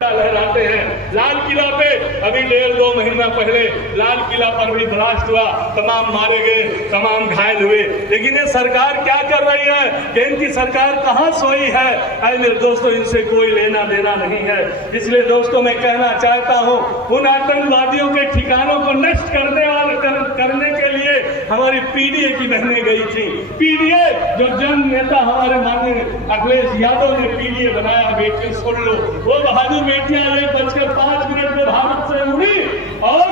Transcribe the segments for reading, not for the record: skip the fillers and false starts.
लहराते हैं। लाल किला पे अभी 1.5-2 महीना पहले लाल किला पर भी ब्लास्ट हुआ, तमाम मारे गए, तमाम घायल हुए। लेकिन ये सरकार क्या कर रही है कि इनकी सरकार कहाँ सोई है? अरे मेरे दोस्तों, इनसे कोई लेना देना नहीं है। इसलिए दोस्तों मैं कहना चाहता हूँ, उन आतंकवादियों के ठिकानों को नष्ट करने के लिए हमारी पीडीए की बहनें गई थी। पीडीए जो जन नेता हमारे माननीय अखिलेश यादव ने पीडीए बनाया, बेटी सुन लो, वो बहादुर बेटियां 1:05 में भारत से उड़ी और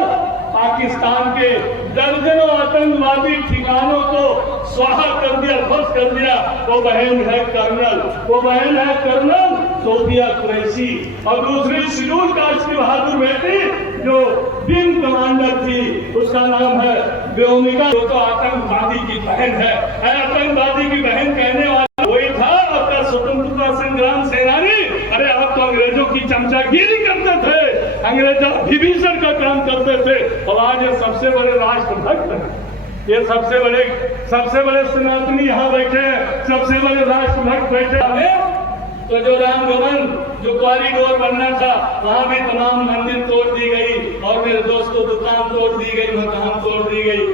पाकिस्तान के दर्जनों आतंकवादी ठिकानों को स्वाहा कर दिया, ध्वस्त कर दिया। वो बहन है कर्नल सोफिया कुरैशी, और दूसरी शेड्यूल कास्ट की बहादुर बेटी जो विंग कमांडर थी, उसका नाम है व्योमिका, जो तो आतंकवादी की बहन है। आतंकवादी की बहन कहने वाला वही था आपका स्वतंत्रता संग्राम सेनानी। अरे आप तो अंग्रेजों की चमचागिरी करते थे, अंग्रेजा विभीषण का काम करते थे, और आज ये सबसे बड़े राष्ट्रभक्त हैं। ये सबसे बड़े सनातनी यहाँ बैठे हैं, सबसे बड़े राष्ट्रभक्त बैठे हैं। तो जो राम भवन जो कॉरिडोर बनना था, वहां भी तमाम मंदिर तोड़ दी गई, और मेरे दोस्तों दुकान तोड़ दी गई, मकान तोड़ दी गई।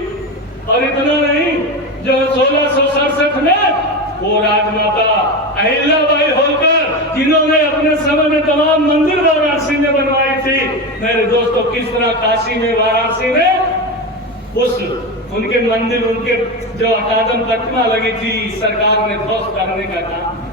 और इतना नहीं, जो 1667 में वो राजमाता अहिल्याबाई होलकर, जिन्होंने अपने समय में तमाम मंदिर वाराणसी में बनवाई थी, मेरे दोस्तों किस तरह काशी में, वाराणसी में उनके मंदिर, उनके जो अकादम प्रतिमा लगी थी, सरकार ने ध्वस्त करने का काम।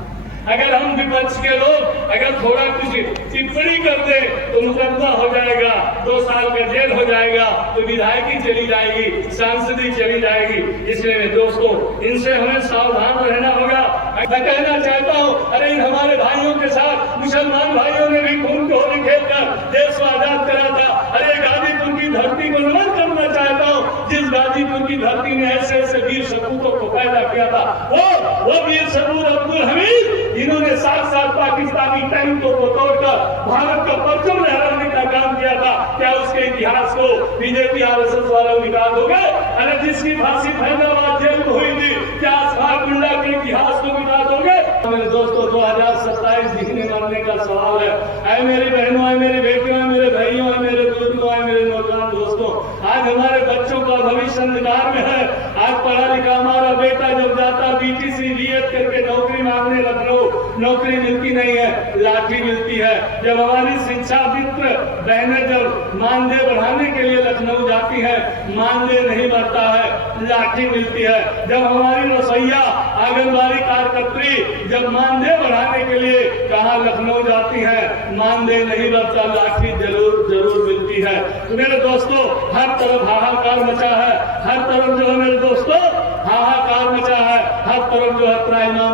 अगर हम विपक्ष के लोग अगर थोड़ा कुछ टिप्पणी कर दे तो मुकदमा हो जाएगा, 2 साल का जेल हो जाएगा, तो विधायकी चली जाएगी, सांसदी चली जाएगी। इसलिए दोस्तों, इनसे हमें सावधान रहना होगा। मैं कहना चाहता हूँ, अरे इन हमारे भाइयों के साथ मुसलमान भाइयों ने भी खून की होली खेलकर देश को आजाद करा था। अरे गाजीपुर की धरती को नमन करना चाहता हूँ, जिस गाजीपुर की धरती ने ऐसे वीर सपूतों को पैदा किया था, वो वीर सपूत अब्दुल हमीद, इन्होंने साथ पाकिस्तानी टैंकों को तोड़कर भारत का परचम लहराने का काम किया था। क्या उसके इतिहास को बीजेपी आरएसएस वाले निकाल दोगे? अरे जिसकी फांसी फैजाबाद जेल में हुई थी, क्या गुंडा के इतिहास को मिटा दोगे? मेरे दोस्तों, 2027 दिखने मरने का सवाल है। ऐ मेरी बहनों, ऐ मेरी बेटियों, ऐ मेरे भाइयों, ऐ मेरे बुजुर्गों, ऐ मेरे नौजवान दोस्तों, आज हमारे बच्चों का भविष्य अंधकार में है। आज पढ़ा लिखा हमारा बेटा जब जाता बीटीसी बीएड करके नौकरी मांगने लखनऊ, नौकरी मिलती नहीं है, लाठी मिलती है। जब हमारी शिक्षा मित्र बहनें जब मानदेय बढ़ाने के लिए लखनऊ जाती है, मानदेय नहीं बढ़ता है, लाठी मिलती है। जब हमारी रसोईया, आंगनबाड़ी कार्यकर्त्री जब मानदेय बढ़ाने के लिए कहाँ लखनऊ जाती है, मानदेय नहीं बढ़ता, लाठी जरूर मिलती है। तो मेरे दोस्तों, हर तरफ हाहाकार मचा है, हर तरफ जो है मेरे दोस्तों हाहाकार मचा है, हर तरफ जो है त्राहिमाम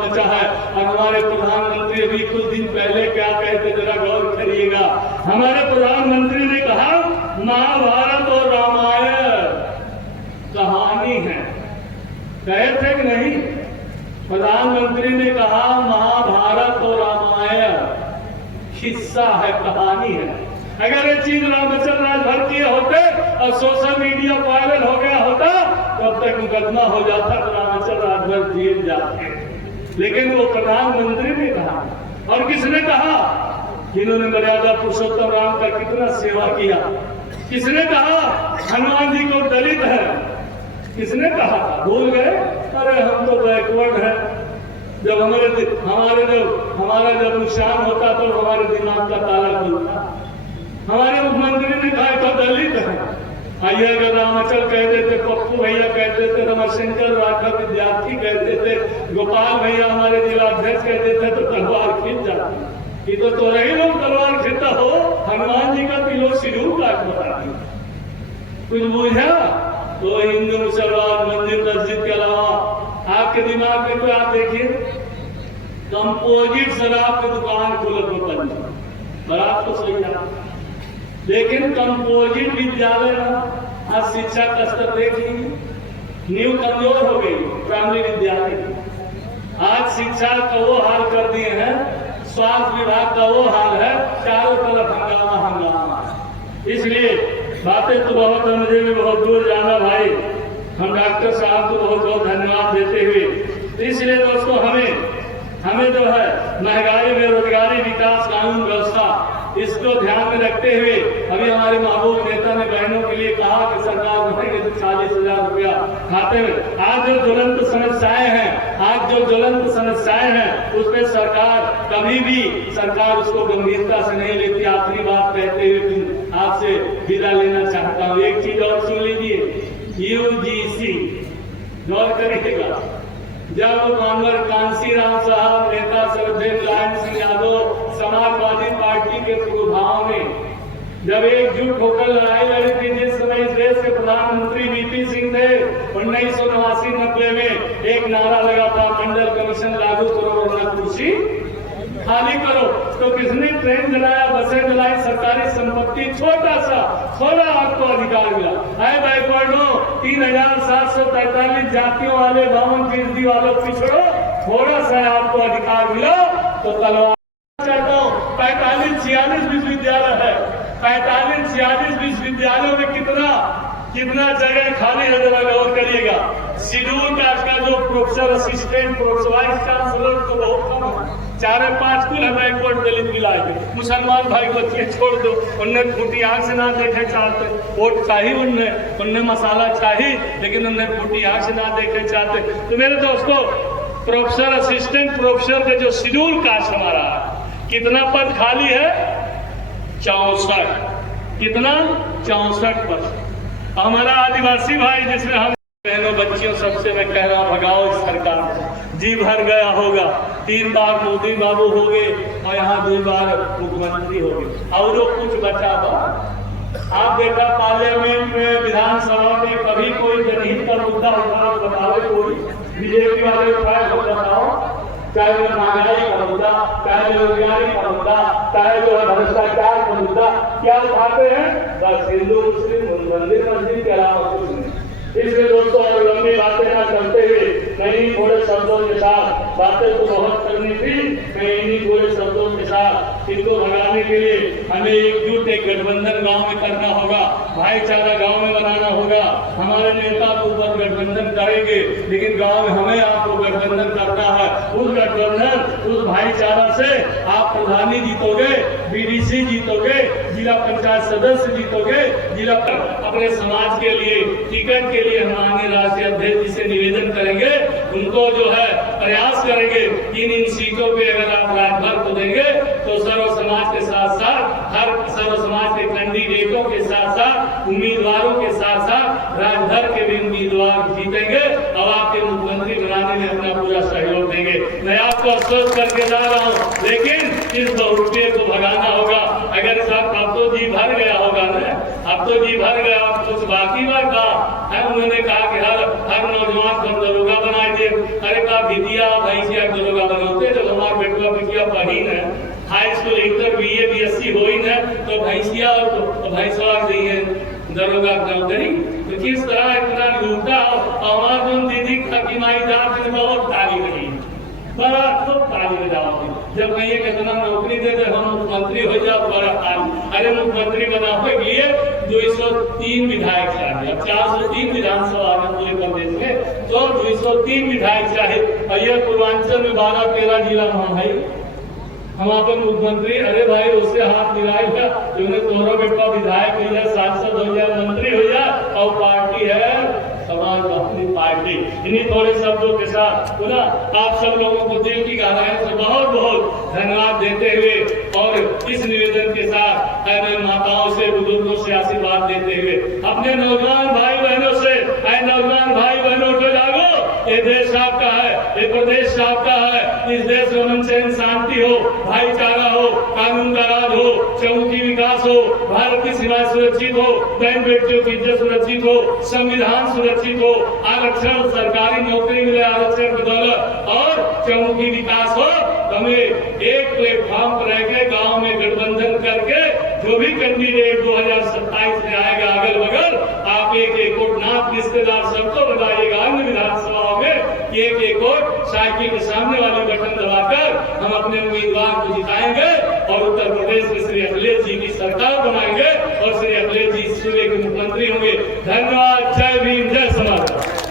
मचा है। और हमारे प्रधानमंत्री अभी कुछ दिन पहले क्या कहते, जरा गौर करिएगा। हमारे प्रधानमंत्री ने कहा महाभारत और रामायण कहानी है। कहे थे कि नहीं? प्रधानमंत्री ने कहा महाभारत और रामायण हिस्सा है, कहानी है। अगर ये चीज रामचंद्र राजभर किए होते और सोशल मीडिया वायरल हो गया होता, तो अब तक मुकदमा हो जाता, तो रामचंद्र राजभर जेल जाते। लेकिन वो प्रधानमंत्री ने कहा, और किसने कहा? जिन्होंने मर्यादा पुरुषोत्तम राम का कितना सेवा किया। किसने कहा हनुमान जी को दलित है? किसने कहा? भूल गए? अरे हम तो बैकवर्ड है। जब हमारा जब नुकसान होता तो हमारे दिमाग का ताला खुलता। हमारे मुख्यमंत्री ने कहा तो दलित है। आइए अगर रामाचल कह देते, पप्पू भैया कह देते, रमाशंकर राठौर विद्यार्थी कह देते, गोपाल भैया हमारे जिलाध्यक्ष कह देते, तो तलवार खींच जाती। ये तो रही लोग तलवार खींचता हो, हनुमान जी का किलो सिरूर काट बताती। कुछ बुझा? तो हिंदू मुसलमान मंदिर मस्जिद के अलावा आपके दिमाग में तो आप देखिए, कंपोजिट शराब की दुकान खुलत बरात तो सही है, लेकिन कंपोजिट विद्यालय में आज शिक्षा का स्तर देखिए, नींव कमजोर हो गई। प्राइमरी विद्यालय आज शिक्षा का वो हाल कर दिए हैं, स्वास्थ्य विभाग का वो हाल है, चारों तरफ हंगामा। इसलिए बातें तो बहुत है, मुझे भी बहुत दूर जाना भाई। हम डॉक्टर साहब को बहुत बहुत धन्यवाद देते हुए, इसलिए दोस्तों हमें जो है महंगाई, बेरोजगारी, विकास, कानून व्यवस्था इसको ध्यान में रखते हुए अभी हमारे महबूब नेता ने बहनों के लिए कहा कि सरकार बढ़ेगी तो 40,000 रुपया खाते में। आज जो ज्वलंत समस्याएं हैं उस पर सरकार कभी भी उसको गंभीरता से नहीं लेती। आखिरी बात कहते हुए आपसे विदा लेना चाहता हूँ। एक चीज और सुन लीजिए, यूजीसी गौर करिएगा, जब मानवर कांसीराम साहब, नेता सरदेव नारायण सिंह यादव समाजवादी पार्टी के प्रभाव में जब एकजुट होकर लड़ाई लड़ी थी, जिस समय इस देश के प्रधानमंत्री वीपी सिंह थे, 1989-90 में एक नारा लगा था, मंडल कमीशन लागू करो वरना कुर्सी खाली करो। तो किसने ट्रेन चलाया, बसें चलाई, सरकारी संपत्ति थोड़ा आपको अधिकार मिला। है बैकवर्डो 3,743 जातियों वाले 52% वालों पिछड़ो, थोड़ा सा आपको अधिकार मिला तो तलवार चाहता हूँ। 45-46 विश्वविद्यालय है, 45-46 विश्वविद्यालयों में कितना जगह खाली है, जरा गौर करिएगा। शेड्यूल कास्ट का जो professor, assistant professor, vice chancellor तो बहुत कम है, 4-5 कुल है बैकवर्ड दलित मिलाए के। मुसलमान भाई बच्चे छोड़ दो, उन्हें फूटी आंख से ना देखे चाहते, वोट चाहिए उन्हें मसाला चाहिए, लेकिन उन्हें फूटी आंख से ना देखे चाहते। तो मेरे दोस्तों, प्रोफेसर, असिस्टेंट प्रोफेसर का जो शेड्यूल कास्ट हमारा कितना पद खाली है? 64। कितना? 64%। हमारा आदिवासी भाई जिसमें हम बहनों बच्चियों सबसे मैं कह रहा हूं, भगाओ इस सरकार को। जी भर गया होगा, 3 बार मोदी बाबू हो गए और यहाँ 2 बार मुख्यमंत्री हो गए, और कुछ बचा हुआ। आप देखा पार्लियामेंट में, विधानसभा में कभी कोई जनहित का मुद्दा उठाओ बताओ, कोई बीजेपी वाले उठाए तो बताओ, चाहे वो महंगाई का मुद्दा, चाहे बेरोजगारी का मुद्दा, चाहे जो है भ्रष्टाचार का मुद्दा, क्या उठाते हैं? बस हिंदू मुस्लिम मंदिर मस्जिद के अलावा कुछ नहीं। इसलिए दोस्तों, और लंबी बातें ना करते हुए नहीं, थोड़े शब्दों के साथ, बातें तो बहुत करनी थी, मैं इन्हीं थोड़े शब्दों के साथ इनको भगाने के लिए हमें एकजुट एक गठबंधन गांव में करना होगा, भाईचारा गांव में बनाना होगा। हमारे नेता तो ऊपर गठबंधन करेंगे, लेकिन गांव में हमें आपको गठबंधन करना है। उस गठबंधन, उस भाईचारा से आप प्रधानी जीतोगे, बीडीसी जीतोगे, जिला पंचायत सदस्य जीतोगे, जिला अपने समाज के लिए टिकट के लिए हमारे राष्ट्रीय अध्यक्ष जी से निवेदन करेंगे, उनको जो है प्रयास करेंगे कि इन सीटों पे अगर आप राजभर को देंगे तो सर्व समाज के साथ साथ, हर सर्व समाज के कैंडिडेटों के साथ साथ, उम्मीदवारों के साथ साथ राजभर के भी उम्मीदवार जीतेंगे और आपके मुख्यमंत्री बनाने में अपना पूरा सहयोग देंगे। मैं आपको आश्वस्त करके जा रहा हूँ, लेकिन इस बहुरूपये को भगाना होगा। अगर साहब अब तो जी भर गया होगा ना, अब तो जी भर गया, अब कुछ बाकी बात है। उन्होंने कहा कि हर नौजवान को दरोगा बना दिए। अरे का भितिया भैंसिया दरोगा बनाते, जब हमारे बेटवा बिटिया पढ़ी न high school, inter, BA, BSc हो ही न, तो भैंसिया और भैंसवा दिए दरोगा नौकरी। तो किस तरह इतना लूटा। हमारे दीदी हकीमाई जात ने बहुत ताली बनी, बड़ा खूब ताली बजाओ। जब कहिए कितना नौकरी दे दे, हम मुख्यमंत्री हो जाओ, बड़ा ताली। अरे मुख्यमंत्री बनाने के लिए 203 विधायक चाहिए, अब 403 विधानसभा में पूरे प्रदेश में, तो 203 विधायक चाहिए। और यह पूर्वांचल में 12-13 जिला में भाई हम अपन मुख्यमंत्री, अरे भाई उससे हाथ मिलाएगा, तुमने तोहरा बेटा विधायक हो जाए, सांसद हो जाए, मंत्री हो जाए, और पार्टी है समाजवादी पार्टी। इन्हीं थोड़े शब्दों के साथ पुनः आप सब लोगों को दिल की गहराइयों से बहुत बहुत धन्यवाद देते हुए और इस निवेदन के साथ माताओं से, बुजुर्गों से आशीर्वाद देते हुए अपने नौजवान भाई बहनों से, नौजवान भाई बहनों को जागो, ये देश आपका है, ये प्रदेश आपका है। इस देश में अमन चैन शांति हो, भाईचारा हो, कानून का राज हो, चहुमुखी विकास हो, भारत की सीमाएं सुरक्षित हो, बहन बेटियों की इज्जत सुरक्षित हो, संविधान सुरक्षित हो, आरक्षण, सरकारी नौकरी मिले आरक्षण बदौलत, और चहुमुखी विकास हो। हमें एक प्लेटफॉर्म पर रहकर गांव में गठबंधन करके जो भी कैंडिडेट 2027 में आएगा अगल बगल, आप एक वोट नाथ रिश्तेदार सबको बताइएगा। अन्य विधानसभाओं में एक वोट साइकिल के सामने वाले बटन दबाकर हम अपने उम्मीदवार को जिताएंगे और उत्तर प्रदेश में श्री अखिलेश जी की सरकार बनाएंगे और श्री अखिलेश जी सूबे के मुख्यमंत्री होंगे। धन्यवाद। जय भीम, जय समाज।